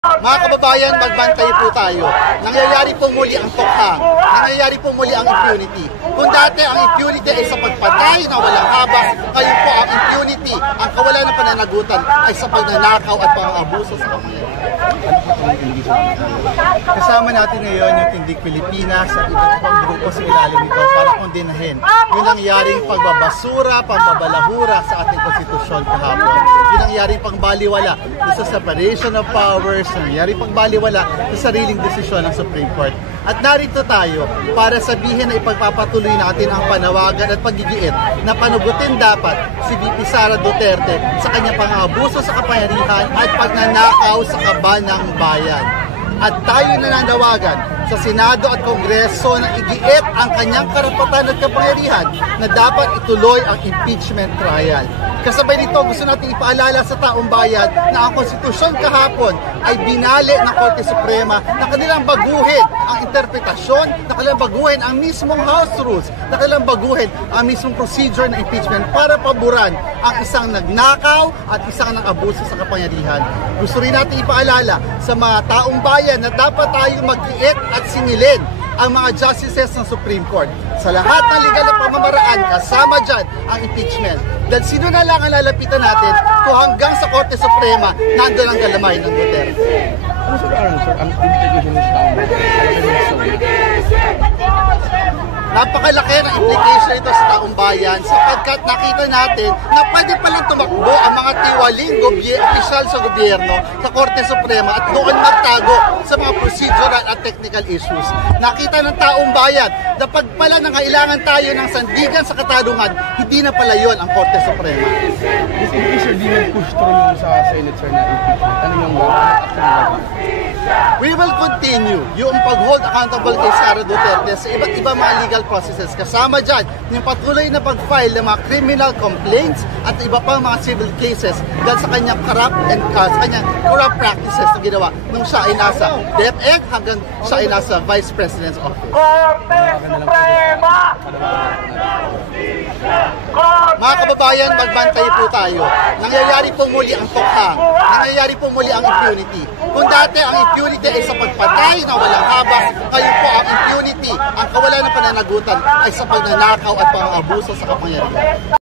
Mga kababayan, magbantay po tayo. Nangyayari po muli ang tukha. Nangyayari po muli ang impunity. Kung dati ang impunity ay sa pagpatay na walang habas, ngayon po ang impunity, ang kawalan ng pananagutan ay sa pagnanakaw at pang-abuso sa pamilya. Kasama natin ngayon yung Tindig Pilipinas at iba't ibang grupo sa ilalim nito para kondinahin yung nangyaring pagbabasura, pambabalahura sa ating konstitusyon kahapon. Yung nangyaring pangbaliwala sa separation of powers, nangyari pagbaliwala sa sariling desisyon ng Supreme Court. At narito tayo para sabihin na ipagpapatuloy natin ang panawagan at paggigiit na panugutin dapat si VP Sara Duterte sa kanyang pang-abuso sa kapangyarihan at pagnanakaw sa kaban ng bayan. At tayo nananawagan sa Senado at Kongreso na igiit ang kanyang karapatan at kapangyarihan na dapat ituloy ang impeachment trial. Kasabay nito, gusto natin ipaalala sa taong bayan na ang konstitusyon kahapon ay binali ng Korte Suprema na kanilang baguhin ang interpretasyon, na kanilang baguhin ang mismong House Rules, na kanilang baguhin ang mismong procedure ng impeachment para paboran ang isang nagnakaw at isang nang-abuso sa kapangyarihan. Gusto rin natin ipaalala sa mga taong bayan na dapat tayong mag-iit at singilin ang mga justices ng Supreme Court sa lahat ng legal na pamamaraan, kasama dyan ang impeachment. Dahil sino na lang ang lalapitan natin kung hanggang sa Korte Suprema nandun ang galamay ng Duterte. Ano sa parang, sir, ang implication ng tao? Napakalaki ng implication ito sa taong bayan sapagkat nakita natin na pwede palang tumakbo ang mga tiwaling opisyal sa gobyerno sa Korte Suprema at doon magtago sa mga procedural at technical issues. Nakita ng taong bayan na pag pala nangailangan tayo ng sandigan sa katarungan, hindi na pala yon ang Korte Suprema. If sir, di nag-push through yung sa Senate, sir, na impeachment, ano yung we will continue yung pag-hold accountable kay Sara Duterte sa iba't ibang mga legal processes. Kasama dyan yung patuloy na pag-file ng mga criminal complaints at iba pang mga civil cases dahil sa kanyang corrupt practices na ginawa nung siya ay nasa DepEd hanggang siya ay nasa Vice President's Office. Korte Suprema! Mga kababayan, magbantay po tayo. Nangyayari po muli ang tukha. Nangyayari po muli ang impunity. Kung dati ang impunity ay sa pagpatay na walang habas, ngayon po ang impunity, ang kawalan ng pananagutan ay sa pagnanakaw at pang-abuso sa kapangyarihan.